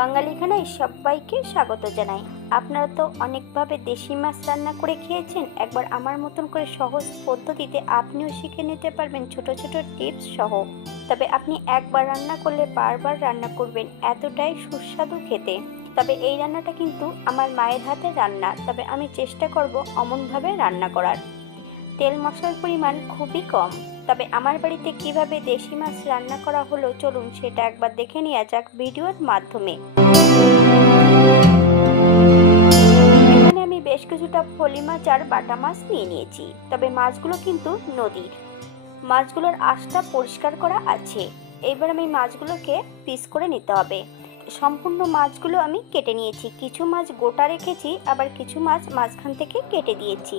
বাঙালি খানায় সবাইকে স্বাগত জানাই। আপনারা তো অনেকভাবে দেশি মাছ রান্না করে খেয়েছেন, একবার আমার মতন করে সহজ পদ্ধতিতে আপনিও শিখে নিতে পারবেন ছোট ছোট টিপস সহ। তবে আপনি একবার রান্না করলে বারবার রান্না করবেন, এতটাই সুস্বাদু খেতে। তবে এই রান্নাটা কিন্তু আমার মায়ের হাতের রান্না, তবে আমি চেষ্টা করব অমনভাবে রান্না করার। তেল মশলার পরিমাণ খুবই কম। তবে আমার বাড়িতে কিভাবে দেশি মাছ রান্না করা হলো চলুন সেটা একবার দেখে নেওয়া যাক ভিডিওর মাধ্যমে। এখানে আমি বেশ কিছুটা ফলি মাছ আর বাটা মাছ নিয়ে নিয়েছি। তবে মাছগুলো কিন্তু নদীর। মাছগুলোর আঁশটা পরিষ্কার করা আছে। এইবার আমি মাছগুলোকে পিস করে নিতে হবে। সম্পূর্ণ মাছগুলো আমি কেটে নিয়েছি, কিছু মাছ গোটা রেখেছি, আবার কিছু মাছ মাঝখান থেকে কেটে দিয়েছি।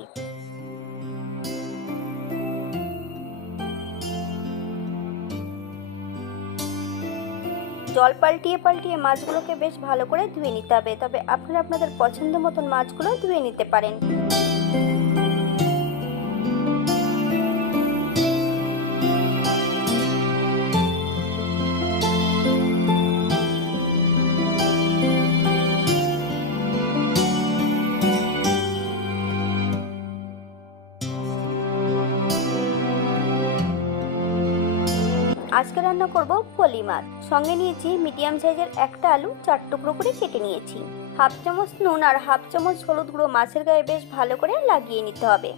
জল পাল্টিয়ে পাল্টিয়ে মাছগুলোকে বেশ ভালো করে ধুয়ে নিতে হবে। তবে আপনারা আপনাদের পছন্দ মতন মাছগুলো ধুয়ে নিতে পারেন। আজকে রান্না করব ফলি মাছ। সঙ্গে নিয়েছি মিডিয়াম সাইজের একটা আলু, 4 টুকরো করে কেটে নিয়েছি। হাফ চামচ নুন আর হাফ চামচ হলুদ গুঁড়ো মাছের গায়ে বেশ ভালো করে লাগিয়ে নিতে হবে।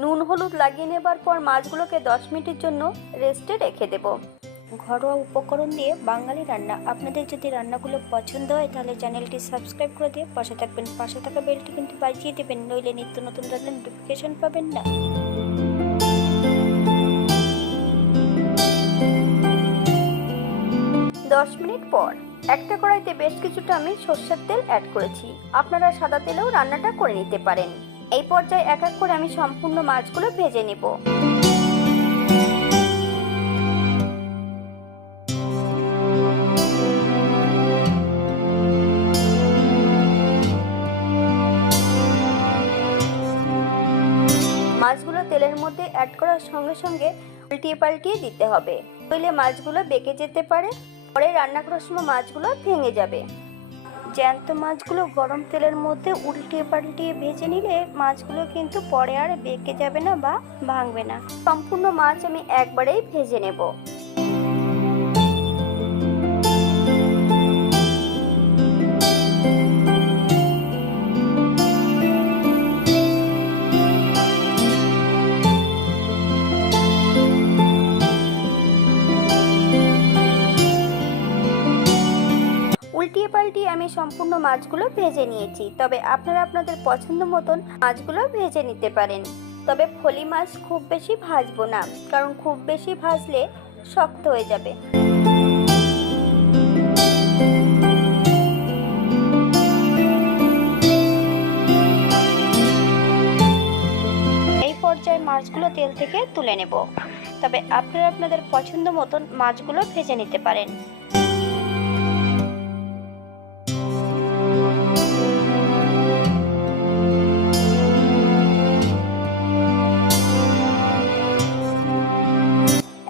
নুন হলুদ লাগিয়ে নেবার পর মাছগুলোকে 10 মিনিটের জন্য রেস্টে রেখে দেব। ঘরোয়া উপকরণ দিয়ে বাঙালি রান্না। আপনাদের যদি রান্নাগুলো পছন্দ হয় তাহলে চ্যানেলটি সাবস্ক্রাইব করে দিয়ে পাশে থাকবেন। পাশে থাকা বেলটি কিন্তু বাজিয়ে দেবেন, নইলে নিত্য নতুন রান্নার নোটিফিকেশন পাবেন না। 10 মিনিট পর একটা কড়াইতে বেশ কিছুটা আমি সরষের তেল অ্যাড করেছি। আপনারা সাদা তেলেও রান্নাটা করে নিতে পারেন। এই পর্যায়ে এক এক করে আমি সম্পূর্ণ মাছগুলো ভেজে নেব। মাছগুলো তেলের মধ্যে অ্যাড করার সঙ্গে সঙ্গে উল্টিয়ে পাল্টিয়ে দিতে হবে, নইলে মাছগুলো বেঁকে যেতে পারে। পরে রান্না করার সময় মাছগুলো ভেঙে যাবে। জ্যান্ত মাছগুলো গরম তেলের মধ্যে উল্টিয়ে পাল্টিয়ে ভেজে নিলে মাছগুলো কিন্তু পরে আর বেঁকে যাবে না বা ভাঙবে না। সম্পূর্ণ মাছ আমি একবারেই ভেজে নেব। উল্টিয়ে পাল্টিয়ে আমি সম্পূর্ণ মাছগুলো ভেজে নিয়েছি। তবে আপনারা আপনাদের পছন্দ মতন মাছগুলো ভেজে নিতে পারেন। তবে ফলি মাছ খুব বেশি ভাজবো না, কারণ খুব বেশি ভাজলে শক্ত হয়ে যাবে। এই পর্যায়ে মাছগুলো তেল থেকে তুলে নেব। তবে আপনারা আপনাদের পছন্দ মতন মাছগুলো ভেজে নিতে পারেন।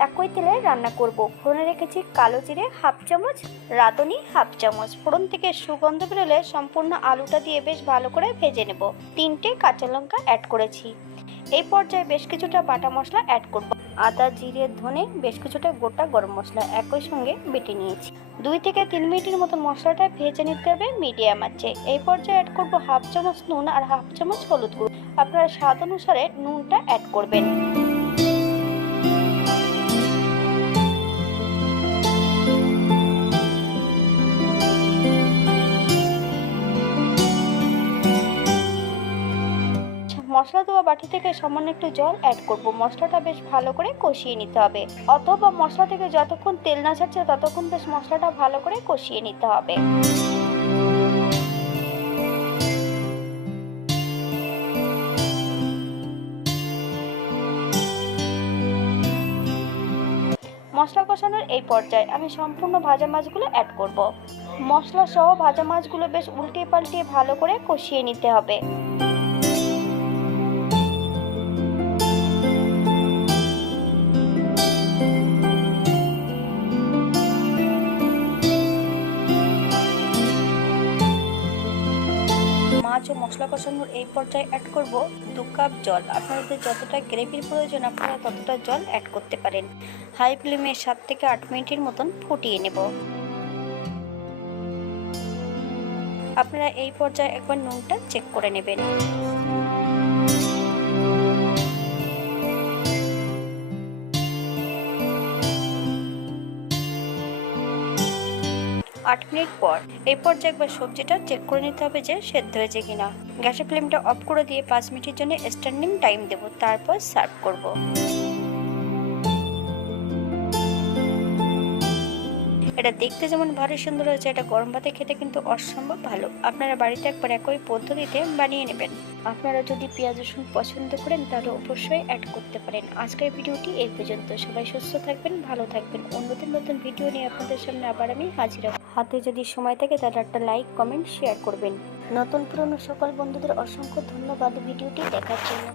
একই তেলে রান্না করব। ফোড়নে রেখেছি কালো জিরে হাফ চামচ, রাঁধুনি হাফ চামচ। ফোড়ন থেকে সুগন্ধ বেরোলে সম্পূর্ণ আলুটা দিয়ে বেশ ভালো করে ভেজে নেব। 3টে কাঁচা লঙ্কা অ্যাড করেছি। এই পর্যায়ে বেশ কিছুটা বাটা মশলা অ্যাড করব। আদা, জিরে, ধনে, বেশ কিছুটা গোটা গরম মশলা একই সঙ্গে বেটে নিয়েছি। 2 থেকে 3 মিনিটের মতো মশলাটা ভেজে নিতে হবে মিডিয়াম আঁচে। এই পর্যায়ে অ্যাড করব হাফ চামচ নুন আর হাফ চামচ হলুদ গুঁড়ো। আপনারা স্বাদ অনুসারে নুনটা অ্যাড করবেন। মশলা দেওয়া বাটি থেকে সামান্য একটু জল অ্যাড করব। মশলাটা বেশ ভালো করে কষিয়ে নিতে হবে, অথবা মশলা থেকে যতক্ষণ তেল না ছাড়ছে ততক্ষণ বেশ মশলাটা ভালো করে কষিয়ে নিতে হবে। মশলা কষানোর এই পর্যায়ে আমি সম্পূর্ণ ভাজা মাছগুলো অ্যাড করব। মশলা সহ ভাজা মাছগুলো বেশ উল্টিয়ে পাল্টিয়ে ভালো করে কষিয়ে নিতে হবে। কিছু মশলা কষানোর এই পর্যায়ে অ্যাড করব 2 কাপ জল। আপনাদের যতটা গ্রেভির প্রয়োজন আপনারা ততটা জল অ্যাড করতে পারেন। হাই ফ্লেমে 7 থেকে 8 মিনিটের মতন ফুটিয়ে নেব। আপনারা এই পর্যায়ে একবার নুনটা চেক করে নেবেন। 8 মিনিট পর এই পর্যায়ে একবার সবজিটা চেক করে নিতে হবে যে সেদ্ধ হয়েছে কিনা। গ্যাসের ফ্লেমটা অফ করে দিয়ে 5 মিনিটের জন্য স্ট্যান্ডিং টাইম দেব, তারপর সার্ভ করব। এটা দেখতে যেমন ভারী সুন্দর হয়েছে, এটা গরম ভাতে খেতে কিন্তু অসম্ভব ভালো। আপনারা বাড়িতে একবার একই পদ্ধতিতে বানিয়ে নেবেন। আপনারা যদি পেঁয়াজ রসুন পছন্দ করেন তাহলে অবশ্যই অ্যাড করতে পারেন। আজকের ভিডিওটি এই পর্যন্ত। সবাই সুস্থ থাকবেন, ভালো থাকবেন। নতুন নতুন ভিডিও নিয়ে আপনাদের সামনে আবার আমি হাজির হব। হাতে যদি সময় থাকে তাহলে একটা লাইক কমেন্ট শেয়ার করবেন। নতুন পুরনো সকল বন্ধুদের অসংখ্য ধন্যবাদ ভিডিওটি দেখার জন্য।